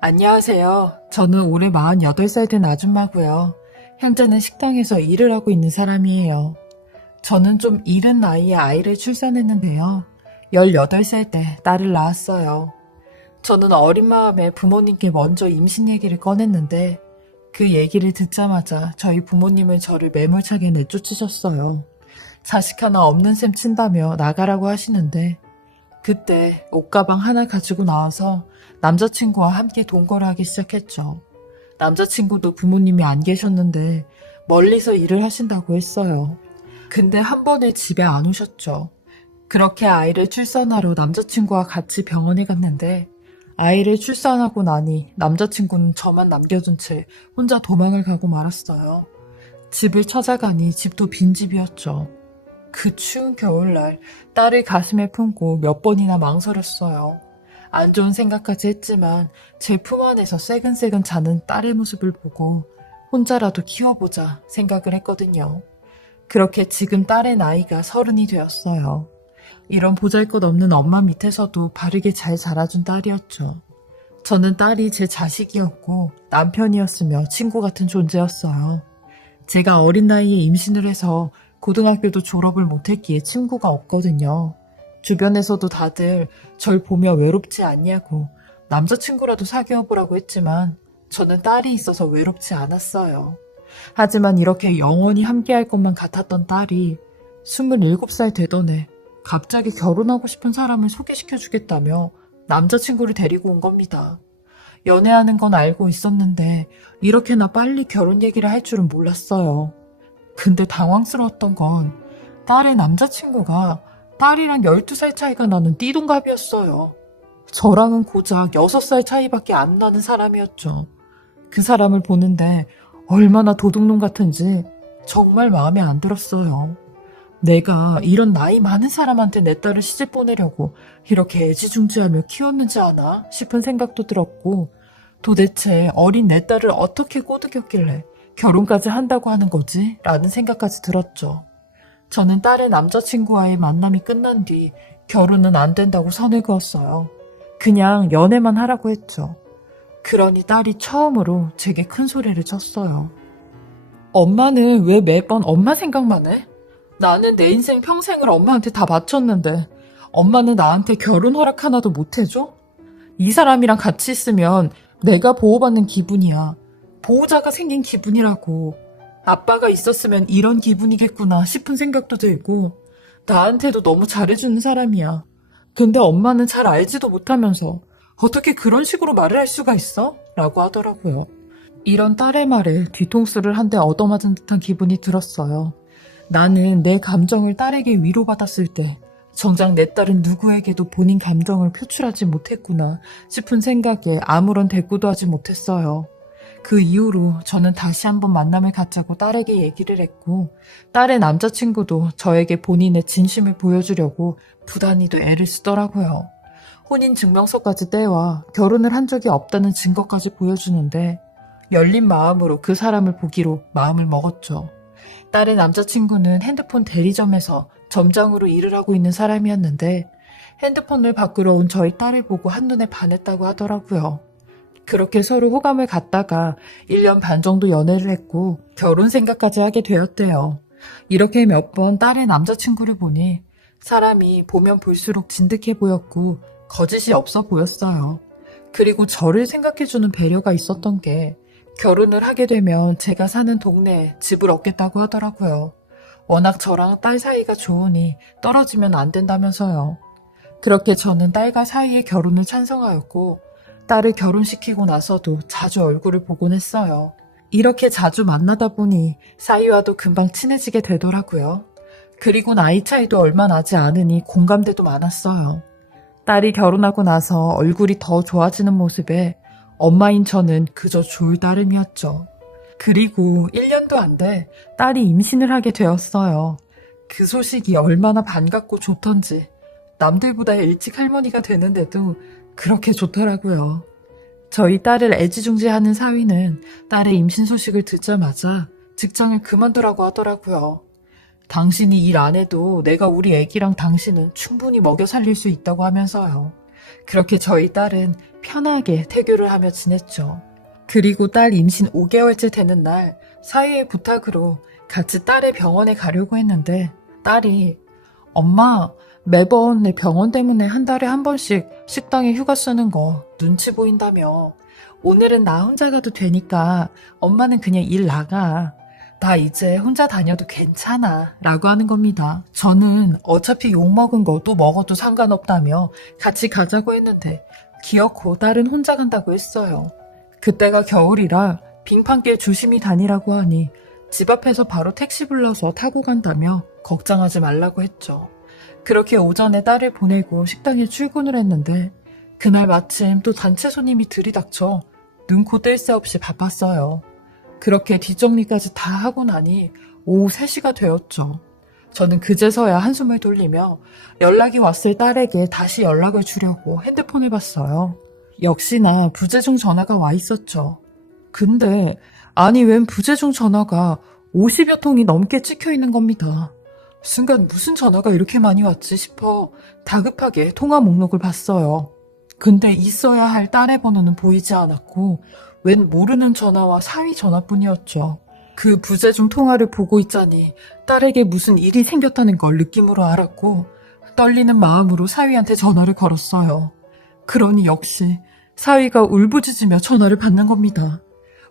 안녕하세요. 저는 올해 48살 된 아줌마고요. 현재는 식당에서 일을 하고 있는 사람이에요. 저는 좀 이른 나이에 아이를 출산했는데요. 18살 때 딸을 낳았어요. 저는 어린 마음에 부모님께 먼저 임신 얘기를 꺼냈는데 그 얘기를 듣자마자 저희 부모님은 저를 매몰차게 내쫓으셨어요. 자식 하나 없는 셈 친다며 나가라고 하시는데 그때 옷가방 하나 가지고 나와서 남자친구와 함께 동거를 하기 시작했죠. 남자친구도 부모님이 안 계셨는데 멀리서 일을 하신다고 했어요. 근데 한 번에 집에 안 오셨죠. 그렇게 아이를 출산하러 남자친구와 같이 병원에 갔는데 아이를 출산하고 나니 남자친구는 저만 남겨둔 채 혼자 도망을 가고 말았어요. 집을 찾아가니 집도 빈집이었죠. 그 추운 겨울날 딸을 가슴에 품고 몇 번이나 망설였어요. 안 좋은 생각까지 했지만 제 품 안에서 새근새근 자는 딸의 모습을 보고 혼자라도 키워보자 생각을 했거든요. 그렇게 지금 딸의 나이가 30이 되었어요. 이런 보잘것없는 엄마 밑에서도 바르게 잘 자라준 딸이었죠. 저는 딸이 제 자식이었고 남편이었으며 친구 같은 존재였어요. 제가 어린 나이에 임신을 해서 고등학교도 졸업을 못했기에 친구가 없거든요. 주변에서도 다들 절 보며 외롭지 않냐고 남자친구라도 사귀어보라고 했지만 저는 딸이 있어서 외롭지 않았어요. 하지만 이렇게 영원히 함께할 것만 같았던 딸이 27살 되던 해 갑자기 결혼하고 싶은 사람을 소개시켜주겠다며 남자친구를 데리고 온 겁니다. 연애하는 건 알고 있었는데 이렇게나 빨리 결혼 얘기를 할 줄은 몰랐어요. 근데 당황스러웠던 건 딸의 남자친구가 딸이랑 12살 차이가 나는 띠동갑이었어요. 저랑은 고작 6살 차이밖에 안 나는 사람이었죠. 그 사람을 보는데 얼마나 도둑놈 같은지 정말 마음에 안 들었어요. 내가 이런 나이 많은 사람한테 내 딸을 시집 보내려고 이렇게 애지중지하며 키웠는지 아나 싶은 생각도 들었고 도대체 어린 내 딸을 어떻게 꼬드겼길래 결혼까지 한다고 하는 거지? 라는 생각까지 들었죠. 저는 딸의 남자친구와의 만남이 끝난 뒤 결혼은 안 된다고 선을 그었어요. 그냥 연애만 하라고 했죠. 그러니 딸이 처음으로 제게 큰 소리를 쳤어요. 엄마는 왜 매번 엄마 생각만 해? 나는 내 인생 평생을 엄마한테 다 바쳤는데 엄마는 나한테 결혼 허락 하나도 못 해줘? 이 사람이랑 같이 있으면 내가 보호받는 기분이야. 보호자가 생긴 기분이라고. 아빠가 있었으면 이런 기분이겠구나 싶은 생각도 들고 나한테도 너무 잘해주는 사람이야. 근데 엄마는 잘 알지도 못하면서 어떻게 그런 식으로 말을 할 수가 있어? 라고 하더라고요. 이런 딸의 말에 뒤통수를 한 대 얻어맞은 듯한 기분이 들었어요. 나는 내 감정을 딸에게 위로받았을 때 정작 내 딸은 누구에게도 본인 감정을 표출하지 못했구나 싶은 생각에 아무런 대꾸도 하지 못했어요. 그 이후로 저는 다시 한번 만남을 갖자고 딸에게 얘기를 했고 딸의 남자친구도 저에게 본인의 진심을 보여주려고 부단히도 애를 쓰더라고요. 혼인증명서까지 떼와 결혼을 한 적이 없다는 증거까지 보여주는데 열린 마음으로 그 사람을 보기로 마음을 먹었죠. 딸의 남자친구는 핸드폰 대리점에서 점장으로 일을 하고 있는 사람이었는데 핸드폰을 바꾸러 온 저희 딸을 보고 한눈에 반했다고 하더라고요. 그렇게 서로 호감을 갖다가 1년 반 정도 연애를 했고 결혼 생각까지 하게 되었대요. 이렇게 몇 번 딸의 남자친구를 보니 사람이 보면 볼수록 진득해 보였고 거짓이 없어 보였어요. 그리고 저를 생각해주는 배려가 있었던 게 결혼을 하게 되면 제가 사는 동네에 집을 얻겠다고 하더라고요. 워낙 저랑 딸 사이가 좋으니 떨어지면 안 된다면서요. 그렇게 저는 딸과 사이의 결혼을 찬성하였고 딸을 결혼시키고 나서도 자주 얼굴을 보곤 했어요. 이렇게 자주 만나다 보니 사이와도 금방 친해지게 되더라고요. 그리고 나이 차이도 얼마 나지 않으니 공감대도 많았어요. 딸이 결혼하고 나서 얼굴이 더 좋아지는 모습에 엄마인 저는 그저 졸 따름이었죠. 그리고 1년도 안 돼 딸이 임신을 하게 되었어요. 그 소식이 얼마나 반갑고 좋던지 남들보다 일찍 할머니가 되는데도 그렇게 좋더라고요. 저희 딸을 애지중지하는 사위는 딸의 임신 소식을 듣자마자 직장을 그만두라고 하더라고요. 당신이 일 안 해도 내가 우리 애기랑 당신은 충분히 먹여 살릴 수 있다고 하면서요. 그렇게 저희 딸은 편하게 태교를 하며 지냈죠. 그리고 딸 임신 5개월째 되는 날 사위의 부탁으로 같이 딸의 병원에 가려고 했는데 딸이 엄마, 매번 내 병원 때문에 한 달에 한 번씩 식당에 휴가 쓰는 거 눈치 보인다며. 오늘은 나 혼자 가도 되니까 엄마는 그냥 일 나가. 나 이제 혼자 다녀도 괜찮아 라고 하는 겁니다. 저는 어차피 욕먹은 거 또 먹어도 상관없다며 같이 가자고 했는데 기어코 딸은 혼자 간다고 했어요. 그때가 겨울이라 빙판길 조심히 다니라고 하니 집 앞에서 바로 택시 불러서 타고 간다며 걱정하지 말라고 했죠. 그렇게 오전에 딸을 보내고 식당에 출근을 했는데 그날 마침 또 단체 손님이 들이닥쳐 눈코 뜰 새 없이 바빴어요. 그렇게 뒷정리까지 다 하고 나니 오후 3시가 되었죠. 저는 그제서야 한숨을 돌리며 연락이 왔을 딸에게 다시 연락을 주려고 핸드폰을 봤어요. 역시나 부재중 전화가 와 있었죠. 근데 아니 웬 부재중 전화가 50여 통이 넘게 찍혀 있는 겁니다. 순간 무슨 전화가 이렇게 많이 왔지 싶어 다급하게 통화 목록을 봤어요. 근데 있어야 할 딸의 번호는 보이지 않았고 웬 모르는 전화와 사위 전화뿐이었죠. 그 부재중 통화를 보고 있자니 딸에게 무슨 일이 생겼다는 걸 느낌으로 알았고 떨리는 마음으로 사위한테 전화를 걸었어요. 그러니 역시 사위가 울부짖으며 전화를 받는 겁니다.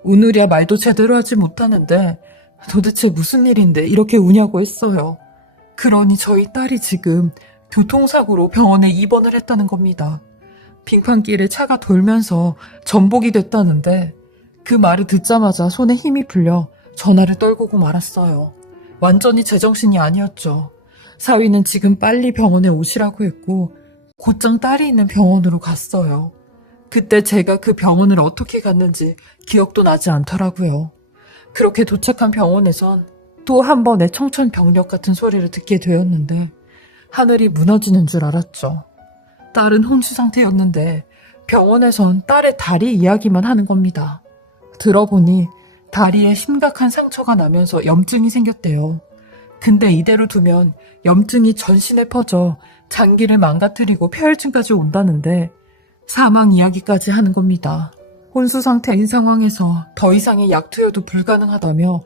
우느랴 말도 제대로 하지 못하는데 도대체 무슨 일인데 이렇게 우냐고 했어요. 그러니 저희 딸이 지금 교통사고로 병원에 입원을 했다는 겁니다. 빙판길에 차가 돌면서 전복이 됐다는데 그 말을 듣자마자 손에 힘이 풀려 전화를 떨구고 말았어요. 완전히 제정신이 아니었죠. 사위는 지금 빨리 병원에 오시라고 했고 곧장 딸이 있는 병원으로 갔어요. 그때 제가 그 병원을 어떻게 갔는지 기억도 나지 않더라고요. 그렇게 도착한 병원에선 또 한 번의 청천벽력 같은 소리를 듣게 되었는데 하늘이 무너지는 줄 알았죠. 딸은 혼수 상태였는데 병원에선 딸의 다리 이야기만 하는 겁니다. 들어보니 다리에 심각한 상처가 나면서 염증이 생겼대요. 근데 이대로 두면 염증이 전신에 퍼져 장기를 망가뜨리고 폐혈증까지 온다는데 사망 이야기까지 하는 겁니다. 혼수 상태인 상황에서 더 이상의 약 투여도 불가능하다며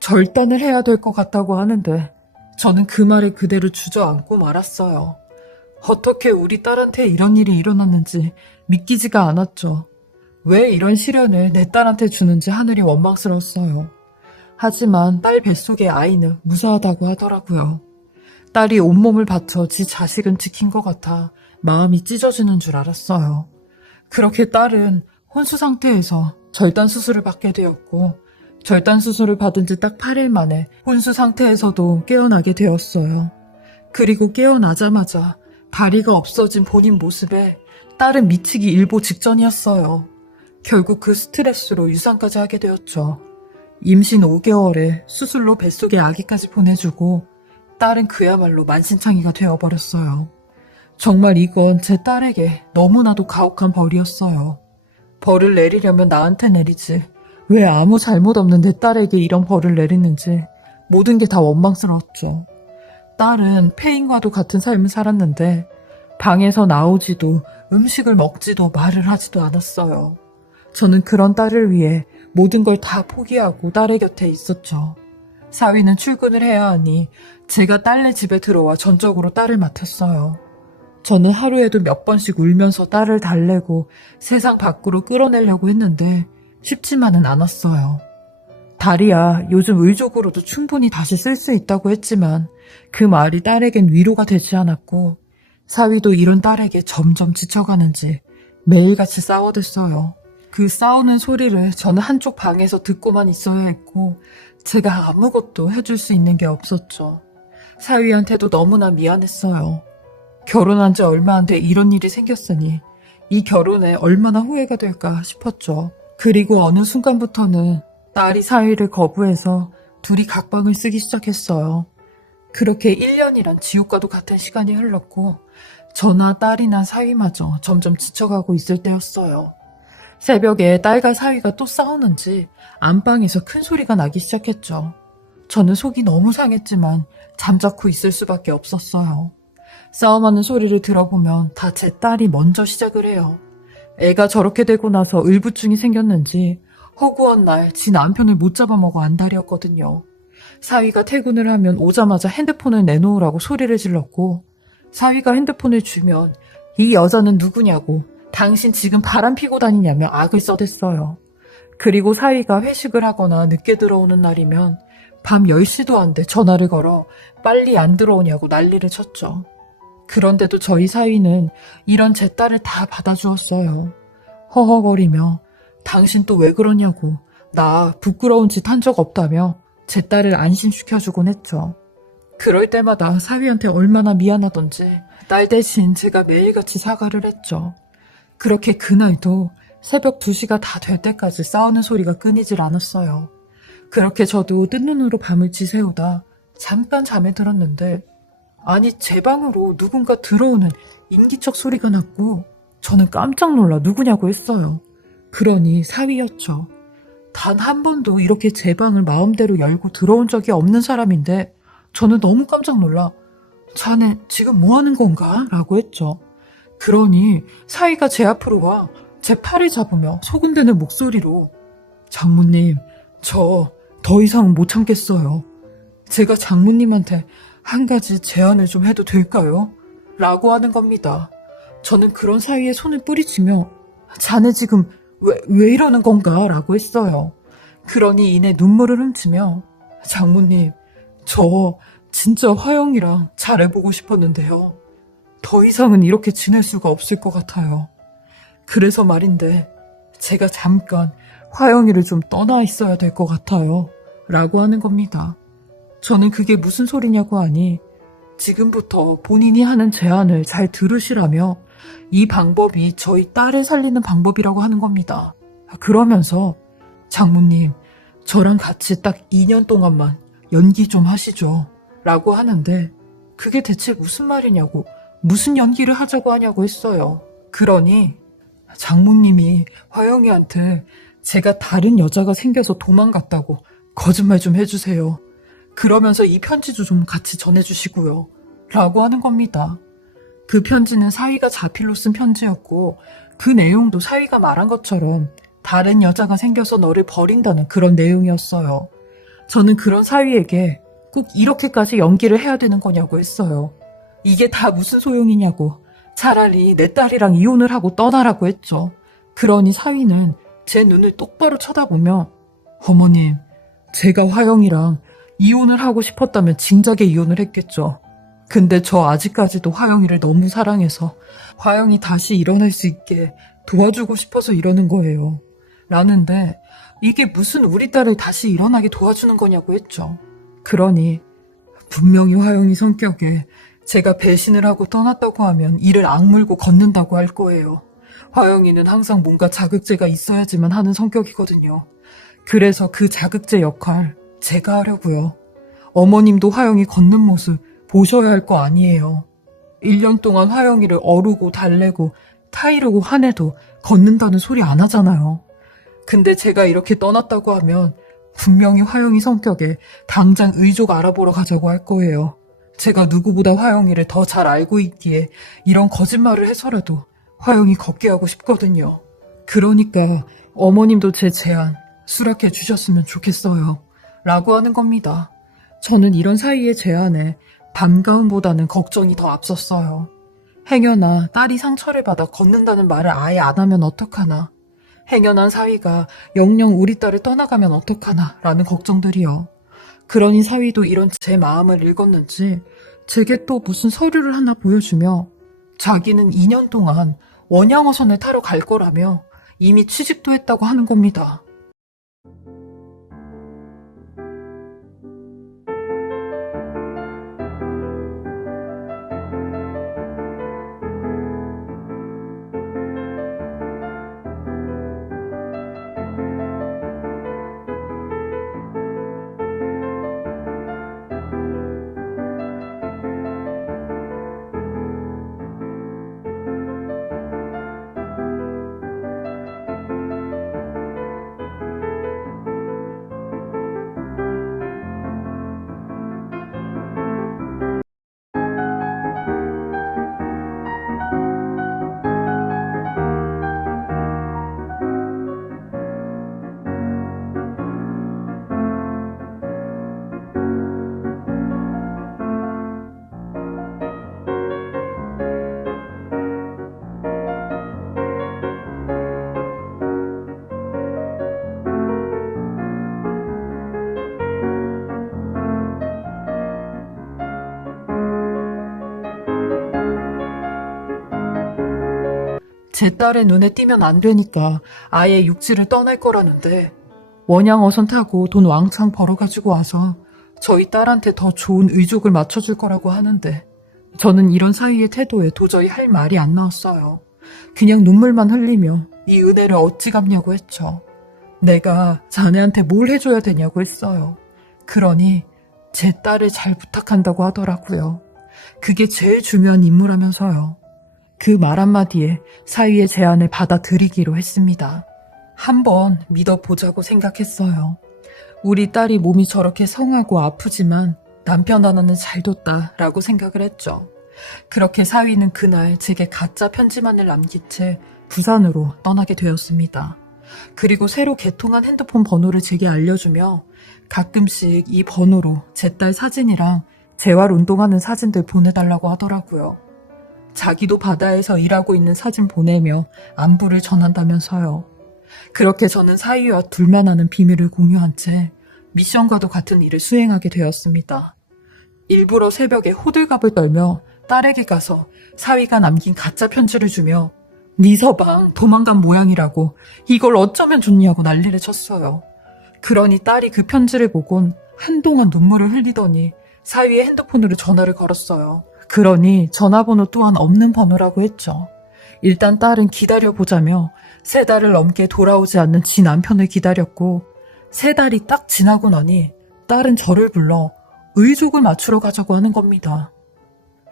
절단을 해야 될 것 같다고 하는데 저는 그 말을 그대로 주저앉고 말았어요. 어떻게 우리 딸한테 이런 일이 일어났는지 믿기지가 않았죠. 왜 이런 시련을 내 딸한테 주는지 하늘이 원망스러웠어요. 하지만 딸 뱃속의 아이는 무사하다고 하더라고요. 딸이 온몸을 바쳐 지 자식은 지킨 것 같아 마음이 찢어지는 줄 알았어요. 그렇게 딸은 혼수 상태에서 절단 수술을 받게 되었고 절단 수술을 받은 지 딱 8일 만에 혼수 상태에서도 깨어나게 되었어요. 그리고 깨어나자마자 다리가 없어진 본인 모습에 딸은 미치기 일보 직전이었어요. 결국 그 스트레스로 유산까지 하게 되었죠. 임신 5개월에 수술로 뱃속에 아기까지 보내주고 딸은 그야말로 만신창이가 되어버렸어요. 정말 이건 제 딸에게 너무나도 가혹한 벌이었어요. 벌을 내리려면 나한테 내리지 왜 아무 잘못 없는 내 딸에게 이런 벌을 내리는지 모든 게 다 원망스러웠죠. 딸은 폐인과도 같은 삶을 살았는데 방에서 나오지도 음식을 먹지도 말을 하지도 않았어요. 저는 그런 딸을 위해 모든 걸 다 포기하고 딸의 곁에 있었죠. 사위는 출근을 해야 하니 제가 딸네 집에 들어와 전적으로 딸을 맡았어요. 저는 하루에도 몇 번씩 울면서 딸을 달래고 세상 밖으로 끌어내려고 했는데 쉽지만은 않았어요. 다리야 요즘 의족으로도 충분히 다시 쓸 수 있다고 했지만 그 말이 딸에겐 위로가 되지 않았고 사위도 이런 딸에게 점점 지쳐가는지 매일같이 싸워댔어요. 그 싸우는 소리를 저는 한쪽 방에서 듣고만 있어야 했고 제가 아무것도 해줄 수 있는 게 없었죠. 사위한테도 너무나 미안했어요. 결혼한 지 얼마 안 돼 이런 일이 생겼으니 이 결혼에 얼마나 후회가 될까 싶었죠. 그리고 어느 순간부터는 딸이 사위를 거부해서 둘이 각방을 쓰기 시작했어요. 그렇게 1년이란 지옥과도 같은 시간이 흘렀고 저나 딸이나 사위마저 점점 지쳐가고 있을 때였어요. 새벽에 딸과 사위가 또 싸우는지 안방에서 큰 소리가 나기 시작했죠. 저는 속이 너무 상했지만 잠자코 있을 수밖에 없었어요. 싸움하는 소리를 들어보면 다 제 딸이 먼저 시작을 해요. 애가 저렇게 되고 나서 을부증이 생겼는지 허구한 날 지 남편을 못 잡아먹어 안달이었거든요. 사위가 퇴근을 하면 오자마자 핸드폰을 내놓으라고 소리를 질렀고, 사위가 핸드폰을 주면 이 여자는 누구냐고, 당신 지금 바람 피고 다니냐며 악을 써댔어요. 그리고 사위가 회식을 하거나 늦게 들어오는 날이면 밤 10시도 안 돼 전화를 걸어 빨리 안 들어오냐고 난리를 쳤죠. 그런데도 저희 사위는 이런 제 딸을 다 받아주었어요. 허허거리며 당신 또 왜 그러냐고, 나 부끄러운 짓 한 적 없다며 제 딸을 안심시켜주곤 했죠. 그럴 때마다 사위한테 얼마나 미안하던지 딸 대신 제가 매일같이 사과를 했죠. 그렇게 그날도 새벽 2시가 다 될 때까지 싸우는 소리가 끊이질 않았어요. 그렇게 저도 뜬 눈으로 밤을 지새우다 잠깐 잠에 들었는데, 아니 제 방으로 누군가 들어오는 인기척 소리가 났고 저는 깜짝 놀라 누구냐고 했어요. 그러니 사위였죠. 단 한 번도 이렇게 제 방을 마음대로 열고 들어온 적이 없는 사람인데 저는 너무 깜짝 놀라 자네 지금 뭐 하는 건가? 라고 했죠. 그러니 사위가 제 앞으로 와 제 팔을 잡으며 소곤대는 목소리로 장모님, 저 더 이상은 못 참겠어요. 제가 장모님한테 한 가지 제안을 좀 해도 될까요? 라고 하는 겁니다. 저는 그런 사위에 손을 뿌리치며 자네 지금 왜 이러는 건가? 라고 했어요. 그러니 이내 눈물을 훔치며 장모님, 저 진짜 화영이랑 잘해보고 싶었는데요. 더 이상은 이렇게 지낼 수가 없을 것 같아요. 그래서 말인데 제가 잠깐 화영이를 좀 떠나 있어야 될 것 같아요. 라고 하는 겁니다. 저는 그게 무슨 소리냐고 하니 지금부터 본인이 하는 제안을 잘 들으시라며 이 방법이 저희 딸을 살리는 방법이라고 하는 겁니다. 그러면서 장모님, 저랑 같이 딱 2년 동안만 연기 좀 하시죠. 라고 하는데 그게 대체 무슨 말이냐고, 무슨 연기를 하자고 하냐고 했어요. 그러니 장모님이 화영이한테 제가 다른 여자가 생겨서 도망갔다고 거짓말 좀 해주세요. 그러면서 이 편지도 좀 같이 전해주시고요. 라고 하는 겁니다. 그 편지는 사위가 자필로 쓴 편지였고 그 내용도 사위가 말한 것처럼 다른 여자가 생겨서 너를 버린다는 그런 내용이었어요. 저는 그런 사위에게 꼭 이렇게까지 연기를 해야 되는 거냐고 했어요. 이게 다 무슨 소용이냐고, 차라리 내 딸이랑 이혼을 하고 떠나라고 했죠. 그러니 사위는 제 눈을 똑바로 쳐다보며 어머님, 제가 화영이랑 이혼을 하고 싶었다면 진작에 이혼을 했겠죠. 근데 저 아직까지도 화영이를 너무 사랑해서 화영이 다시 일어날 수 있게 도와주고 싶어서 이러는 거예요. 라는데 이게 무슨 우리 딸을 다시 일어나게 도와주는 거냐고 했죠. 그러니 분명히 화영이 성격에 제가 배신을 하고 떠났다고 하면 이를 악물고 걷는다고 할 거예요. 화영이는 항상 뭔가 자극제가 있어야지만 하는 성격이거든요. 그래서 그 자극제 역할 제가 하려고요. 어머님도 화영이 걷는 모습 보셔야 할 거 아니에요. 1년 동안 화영이를 어르고 달래고 타이르고 화내도 걷는다는 소리 안 하잖아요. 근데 제가 이렇게 떠났다고 하면 분명히 화영이 성격에 당장 의족 알아보러 가자고 할 거예요. 제가 누구보다 화영이를 더 잘 알고 있기에 이런 거짓말을 해서라도 화영이 걷게 하고 싶거든요. 그러니까 어머님도 제 제안 수락해 주셨으면 좋겠어요. 라고 하는 겁니다. 저는 이런 사이의 제안에 반가움보다는 걱정이 더 앞섰어요. 행여나 딸이 상처를 받아 걷는다는 말을 아예 안 하면 어떡하나. 행여난 사위가 영영 우리 딸을 떠나가면 어떡하나 라는 걱정들이요. 그러니 사위도 이런 제 마음을 읽었는지 제게 또 무슨 서류를 하나 보여주며 자기는 2년 동안 원양어선을 타러 갈 거라며 이미 취직도 했다고 하는 겁니다. 제 딸의 눈에 띄면 안 되니까 아예 육지를 떠날 거라는데 원양 어선 타고 돈 왕창 벌어가지고 와서 저희 딸한테 더 좋은 의족을 맞춰줄 거라고 하는데 저는 이런 사위의 태도에 도저히 할 말이 안 나왔어요. 그냥 눈물만 흘리며 이 은혜를 어찌 갚냐고 했죠. 내가 자네한테 뭘 해줘야 되냐고 했어요. 그러니 제 딸을 잘 부탁한다고 하더라고요. 그게 제일 중요한 임무라면서요. 그 말 한마디에 사위의 제안을 받아들이기로 했습니다. 한번 믿어보자고 생각했어요. 우리 딸이 몸이 저렇게 성하고 아프지만 남편 하나는 잘 뒀다라고 생각을 했죠. 그렇게 사위는 그날 제게 가짜 편지만을 남긴 채 부산으로 떠나게 되었습니다. 그리고 새로 개통한 핸드폰 번호를 제게 알려주며 가끔씩 이 번호로 제 딸 사진이랑 재활 운동하는 사진들 보내달라고 하더라고요. 자기도 바다에서 일하고 있는 사진 보내며 안부를 전한다면서요. 그렇게 저는 사위와 둘만 아는 비밀을 공유한 채 미션과도 같은 일을 수행하게 되었습니다. 일부러 새벽에 호들갑을 떨며 딸에게 가서 사위가 남긴 가짜 편지를 주며 네 서방 도망간 모양이라고 이걸 어쩌면 좋냐고 난리를 쳤어요. 그러니 딸이 그 편지를 보곤 한동안 눈물을 흘리더니 사위의 핸드폰으로 전화를 걸었어요. 그러니 전화번호 또한 없는 번호라고 했죠. 일단 딸은 기다려보자며 3달을 넘게 돌아오지 않는 지 남편을 기다렸고 3달이 딱 지나고 나니 딸은 저를 불러 의족을 맞추러 가자고 하는 겁니다.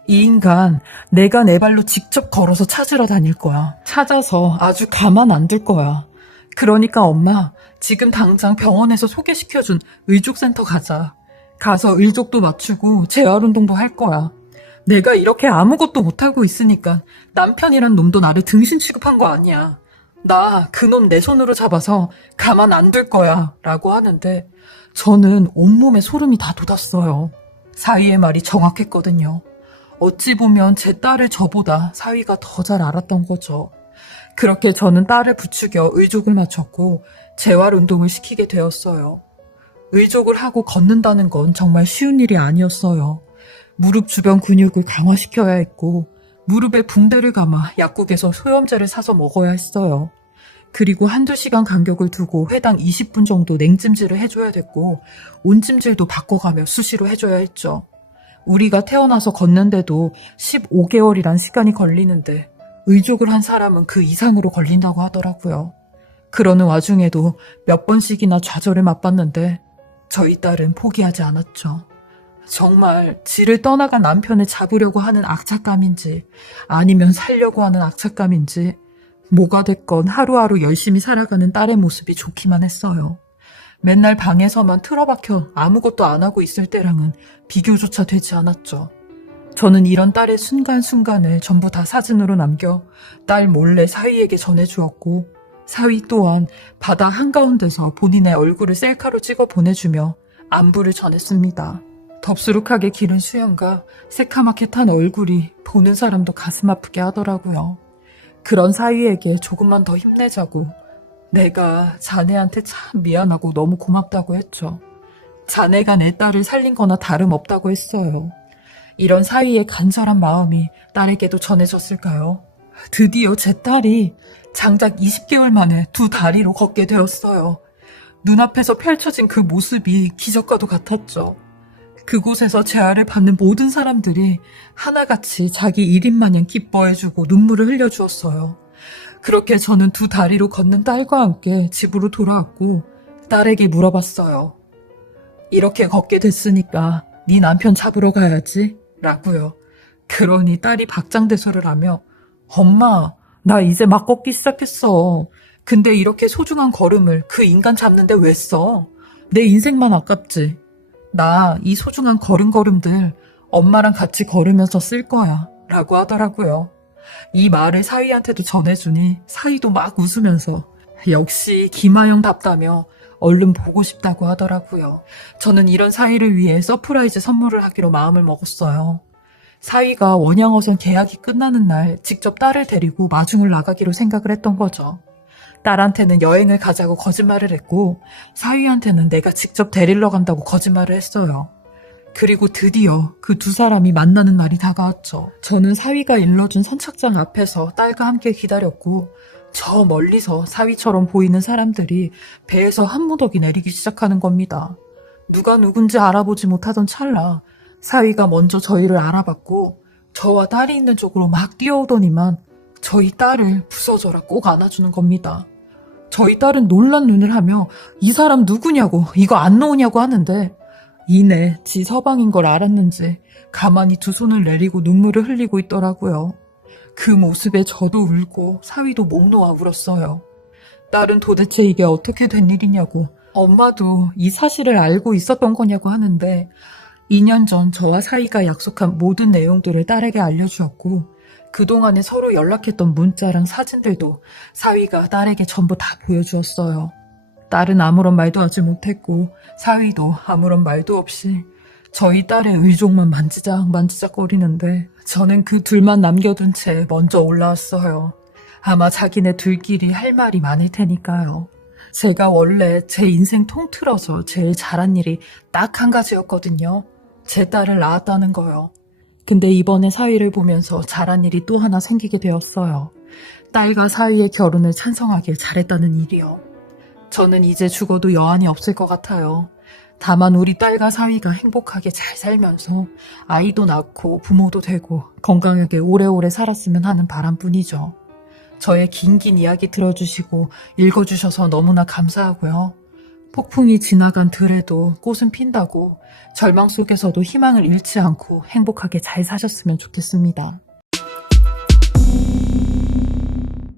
이 인간 내가 내 발로 직접 걸어서 찾으러 다닐 거야. 찾아서 아주 가만 안 둘 거야. 그러니까 엄마 지금 당장 병원에서 소개시켜준 의족센터 가자. 가서 의족도 맞추고 재활운동도 할 거야. 내가 이렇게 아무것도 못하고 있으니까 남편이란 놈도 나를 등신 취급한 거 아니야. 나 그놈 내 손으로 잡아서 가만 안 둘 거야 라고 하는데 저는 온몸에 소름이 다 돋았어요. 사위의 말이 정확했거든요. 어찌 보면 제 딸을 저보다 사위가 더 잘 알았던 거죠. 그렇게 저는 딸을 부추겨 의족을 맞췄고 재활운동을 시키게 되었어요. 의족을 하고 걷는다는 건 정말 쉬운 일이 아니었어요. 무릎 주변 근육을 강화시켜야 했고 무릎에 붕대를 감아 약국에서 소염제를 사서 먹어야 했어요. 그리고 1~2시간 간격을 두고 회당 20분 정도 냉찜질을 해줘야 됐고 온찜질도 바꿔가며 수시로 해줘야 했죠. 우리가 태어나서 걷는데도 15개월이란 시간이 걸리는데 의족을 한 사람은 그 이상으로 걸린다고 하더라고요. 그러는 와중에도 몇 번씩이나 좌절을 맛봤는데 저희 딸은 포기하지 않았죠. 정말 지를 떠나간 남편을 잡으려고 하는 악착감인지 아니면 살려고 하는 악착감인지 뭐가 됐건 하루하루 열심히 살아가는 딸의 모습이 좋기만 했어요. 맨날 방에서만 틀어박혀 아무것도 안 하고 있을 때랑은 비교조차 되지 않았죠. 저는 이런 딸의 순간순간을 전부 다 사진으로 남겨 딸 몰래 사위에게 전해주었고 사위 또한 바다 한가운데서 본인의 얼굴을 셀카로 찍어 보내주며 안부를 전했습니다. 덥수룩하게 기른 수염과 새카맣게 탄 얼굴이 보는 사람도 가슴 아프게 하더라고요. 그런 사위에게 조금만 더 힘내자고 내가 자네한테 참 미안하고 너무 고맙다고 했죠. 자네가 내 딸을 살린 거나 다름없다고 했어요. 이런 사위의 간절한 마음이 딸에게도 전해졌을까요? 드디어 제 딸이 장작 20개월 만에 2다리로 걷게 되었어요. 눈앞에서 펼쳐진 그 모습이 기적과도 같았죠. 그곳에서 재활을 받는 모든 사람들이 하나같이 자기 일인 마냥 기뻐해주고 눈물을 흘려주었어요. 그렇게 저는 2다리로 걷는 딸과 함께 집으로 돌아왔고 딸에게 물어봤어요. 이렇게 걷게 됐으니까 네 남편 잡으러 가야지 라고요. 그러니 딸이 박장대소를 하며 엄마 나 이제 막 걷기 시작했어. 근데 이렇게 소중한 걸음을 그 인간 잡는데 왜 써? 내 인생만 아깝지. 나 이 소중한 걸음들 엄마랑 같이 걸으면서 쓸 거야 라고 하더라고요. 이 말을 사위한테도 전해주니 사위도 막 웃으면서 역시 김아영답다며 얼른 보고 싶다고 하더라고요. 저는 이런 사위를 위해 서프라이즈 선물을 하기로 마음을 먹었어요. 사위가 원양어선 계약이 끝나는 날 직접 딸을 데리고 마중을 나가기로 생각을 했던 거죠. 딸한테는 여행을 가자고 거짓말을 했고 사위한테는 내가 직접 데리러 간다고 거짓말을 했어요. 그리고 드디어 그 두 사람이 만나는 날이 다가왔죠. 저는 사위가 일러준 선착장 앞에서 딸과 함께 기다렸고 저 멀리서 사위처럼 보이는 사람들이 배에서 한 무더기 내리기 시작하는 겁니다. 누가 누군지 알아보지 못하던 찰나 사위가 먼저 저희를 알아봤고 저와 딸이 있는 쪽으로 막 뛰어오더니만 저희 딸을 부서져라 꼭 안아주는 겁니다. 저희 딸은 놀란 눈을 하며 이 사람 누구냐고 이거 안 놓으냐고 하는데 이내 지 서방인 걸 알았는지 가만히 두 손을 내리고 눈물을 흘리고 있더라고요. 그 모습에 저도 울고 사위도 목 놓아 울었어요. 딸은 도대체 이게 어떻게 된 일이냐고 엄마도 이 사실을 알고 있었던 거냐고 하는데 2년 전 저와 사위가 약속한 모든 내용들을 딸에게 알려주었고 그동안에 서로 연락했던 문자랑 사진들도 사위가 딸에게 전부 다 보여주었어요. 딸은 아무런 말도 하지 못했고 사위도 아무런 말도 없이 저희 딸의 의족만 만지작거리는데 저는 그 둘만 남겨둔 채 먼저 올라왔어요. 아마 자기네 둘끼리 할 말이 많을 테니까요. 제가 원래 제 인생 통틀어서 제일 잘한 일이 딱 한 가지였거든요. 제 딸을 낳았다는 거요. 근데 이번에 사위를 보면서 잘한 일이 또 하나 생기게 되었어요. 딸과 사위의 결혼을 찬성하길 잘했다는 일이요. 저는 이제 죽어도 여한이 없을 것 같아요. 다만 우리 딸과 사위가 행복하게 잘 살면서 아이도 낳고 부모도 되고 건강하게 오래오래 살았으면 하는 바람뿐이죠. 저의 긴긴 이야기 들어주시고 읽어주셔서 너무나 감사하고요. 폭풍이 지나간 들에도 꽃은 핀다고 절망 속에서도 희망을 잃지 않고 행복하게 잘 사셨으면 좋겠습니다.